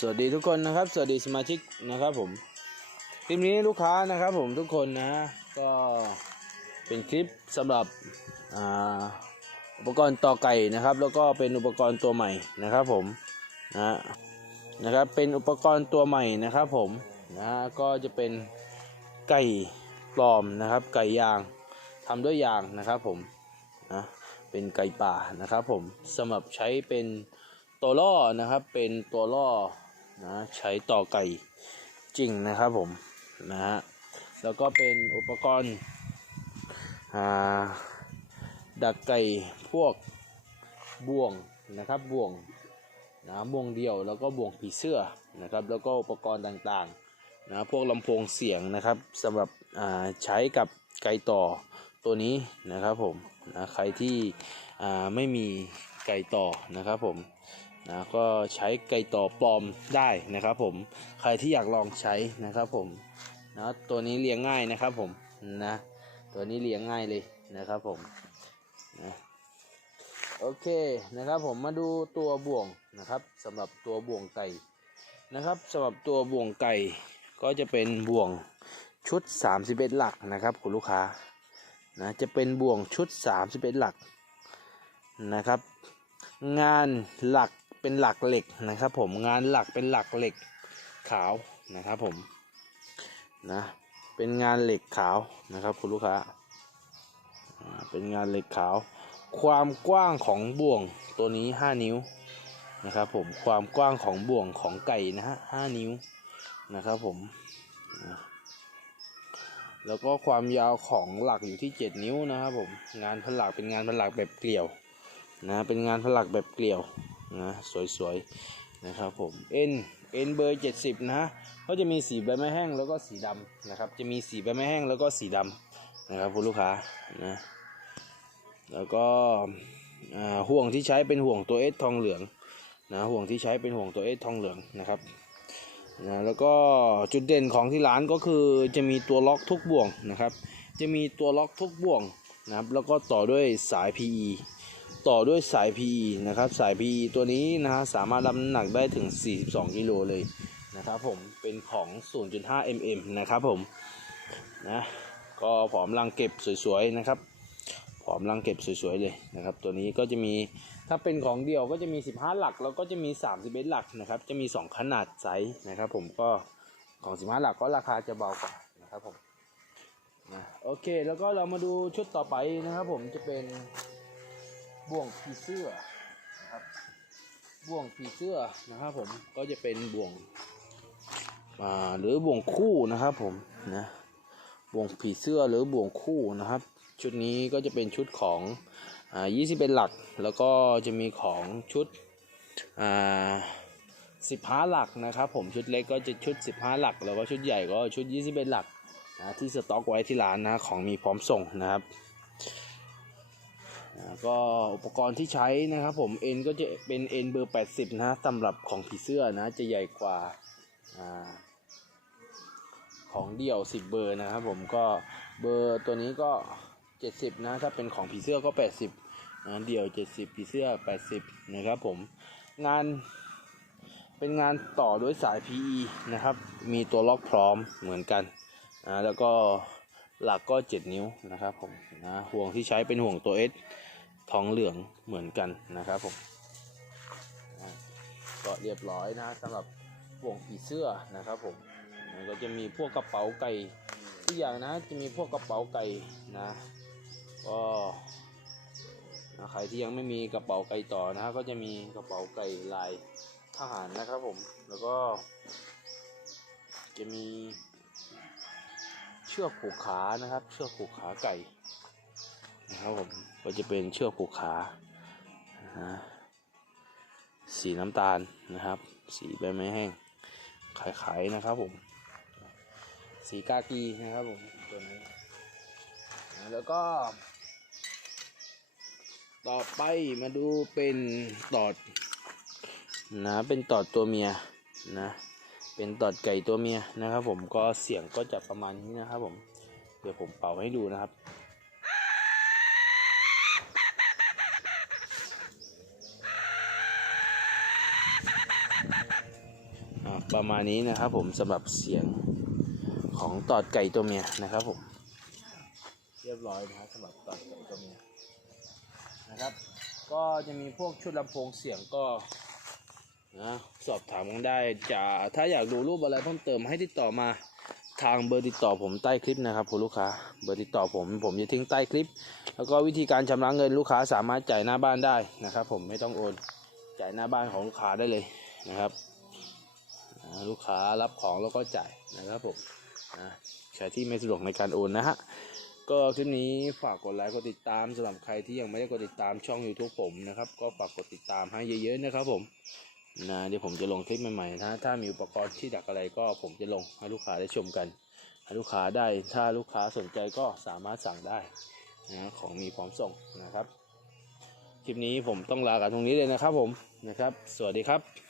สวัสดีทุกคนนะครับ สวัสดีสมาชิกนะครับผมคลิปนี้ลูกค้านะครับผมทุกคนนะก็เป็นคลิปสำหรับอ,อุปกรณ์ต่อไก่นะครับ แล้วก็เป็นอุปกรณ์ตัวใหม่นะครับผมนะนะครับเป็นอุปกรณ์ตัวใหม่นะครับผมนะก็จะเป็นไก่ปลอมนะครับ ไก่ยางทำด้วยยางนะครับผมนะเป็นไก่ป่านะครับผมสำหรับใช้เป็นตัวล่อนะครับเป็นตัวล่อ นะใช้ต่อไก่จริงนะครับผมนะฮะแล้วก็เป็นอุปกรณ์ดักไก่พวกบ่วงนะครับบ่วงนะบ่วงเดียวแล้วก็บ่วงผีเสื้อนะครับ แล้วก็อุปกรณ์ต่างๆนะพวกลำโพงเสียงนะครับสำหรับใช้กับไก่ต่อตัวนี้นะครับผมนะใครที่ไม่มีไก่ต่อนะครับผม นะก็ใช้ไก่ต่อปลอมได้นะครับผมใครที่อยากลองใช้นะครับผมนะตัวนี้เลี้ยงง่ายนะครับผมนะตัวนี้เลี้ยงง่ายเลยนะครับผมนะโอเคนะครับผมมาดูตัวบ่วงนะครับสำหรับตัวบ่วงไก่นะครับสำหรับตัวบ่วงไก่ก็จะเป็นบ่วงชุด 31 หลักนะครับคุณลูกค้านะจะเป็นบ่วงชุด 31 หลักนะครับ งานหลัก เป็นหลักเหล็กนะครับ ผมงานหลักเป็นหลักเหล็กขาวนะครับผมนะเป็นงานเหล็กขาวนะครับ คุณลูกค้าเป็นงานเหล็กขาว ความกว้างของบ่วงตัวนี้ 5 นิ้วนะครับผมความกว้างของบ่วงของไก่นะฮะ5นิ้วนะครับผมแล้วก็ความยาวของหลักอยู่ที่ 7 นิ้วนะครับผมงานผลักเป็นงานผลักแบบเกลียวนะเป็นงานผลักแบบเกลียว นะสวยๆนะครับผม N N เบอร์70 นะก็จะมีสีใบไม้แห้งแล้วก็สีดำนะครับ จะมีสีใบไม้แห้งแล้วก็สีดำนะครับคุณลูกค้านะแล้วก็ห่วงที่ใช้เป็นห่วงตัว S ทองเหลืองนะห่วงที่ใช้เป็นห่วงตัว S ทองเหลืองนะครับนะแล้วก็จุดเด่นของที่ร้านก็คือจะมีตัวล็อกทุกบ่วงนะครับ จะมีตัวล็อกทุกบ่วงนะครับแล้วก็ต่อด้วยสาย PE ต่อด้วยสาย PE นะครับสาย PE ตัวนี้นะฮะสามารถรับน้ำหนักได้ถึง 42กิโลเลยนะครับผมเป็นของ 0.5 mm นะครับผมนะก็ผอมรังเก็บสวยๆนะครับผอมรังเก็บสวยๆเลยนะครับ ตัวนี้ก็จะมีถ้าเป็นของเดียวก็จะมี 15 หลัก แล้วก็จะมี31หลักนะครับจะมี 2 ขนาดไซส์นะครับผมก็ของ 15 หลักก็ราคาจะเบากว่านะครับผมนะโอเคแล้วก็เรามาดูชุดต่อไปนะครับผมจะเป็น บ่วงผีเสื้อนะครับ บ่วงผีเสื้อนะครับผมก็จะเป็นบ่วงอ่าหรือบ่วงคู่นะครับผมนะบ่วงผีเสื้อหรือบ่วงคู่นะครับ ชุดนี้ก็จะเป็นชุดของอ่า21หลัก แล้วก็จะมีของชุดอ่า15หลักนะครับผมชุดเล็กก็จะชุด15หลัก แล้วก็ชุดใหญ่ก็ชุด21หลักนะที่สต็อกไว้ที่ร้านนะของมีพร้อมส่งนะครับ ก็อุปกรณ์ที่ใช้นะครับผม N ก็จะเป็น N เบอร์ 80 นะสำหรับของผีเสื้อนะจะใหญ่กว่าอาของเดี่ยว 10 เบอร์นะครับผมก็เบอร์ตัวนี้ก็ 70 นะถ้าเป็นของผีเสื้อก็ 80นะเดี่ยว 70 ผีเสื้อ 80 นะครับผมงานเป็นงานต่อด้วยสาย PE นะครับ มีตัวล็อกพร้อมเหมือนกันนะแล้วก็หลักก็ 7 นิ้วนะครับผมนะห่วงที่ใช้เป็นห่วงตัว S ทองเหลืองเหมือนกันนะครับผมก็เรียบร้อยนะสำหรับวงผีเสื้อนะครับผมก็จะมีพวกกระเป๋าไก่ทุกอย่างนะจะมีพวกกระเป๋าไก่นะก็ใครที่ยังไม่มีกระเป๋าไก่ต่อนะก็จะมีกระเป๋าไก่ลายทหารนะครับผมแล้วก็จะมีเชือกผูกขานะครับ เชือกผูกขาไก่ นะครับผมก็จะเป็นเชือกผูกขานะสีน้ำตาลนะครับ สีใบไม้แห้งขายๆนะครับผม สีกากีนะครับผมตัวนี้แล้วก็ ต่อไปมาดูเป็นตอดนะเป็นตอดตัวเมียนะเป็นตอดไก่ตัวเมียนะครับ ผมก็เสียงก็จะประมาณนี้นะครับ ผมเดี๋ยวผมเป่าให้ดูนะครับ ประมาณนี้นะครับผมสำหรับเสียงของตอดไก่ตัวเมียนะครับผมเรียบร้อยนะครับสำหรับตอดไก่ตัวเมียนะครับ ก็จะมีพวกชุดลำโพงเสียงก็นะสอบถามกันได้จะถ้าอยากดูรูปอะไรเพิ่มเติมให้ติดต่อมาทางเบอร์ติดต่อผมใต้คลิปนะครับคุณลูกค้าเบอร์ติดต่อผมผมจะทิ้งใต้คลิป แล้วก็วิธีการชำระเงินลูกค้าสามารถจ่ายหน้าบ้านได้นะครับ ผมไม่ต้องโอนจ่ายหน้าบ้านของลูกค้าได้เลยนะครับ ลูกค้ารับของแล้วก็จ่ายนะครับผมนะใครที่ไม่สะดวกในการโอนนะฮะก็คลิปนี้ฝากกดไลค์กดติดตามสำหรับใครที่ยังไม่ได้กดติดตามช่อง YouTube ผมนะครับ ก็ฝากกดติดตามให้เยอะๆนะครับผมนะเดี๋ยวผมจะลงคลิปใหม่ๆนะถ้ามีอุปกรณ์ที่ดักอะไรก็ผมจะลงให้ลูกค้าได้ชมกันให้ลูกค้าได้ถ้าลูกค้าสนใจก็สามารถสั่งได้นะของมีพร้อมส่งนะครับ คลิปนี้ผมต้องลากันตรงนี้เลยนะครับผมนะครับ สวัสดีครับ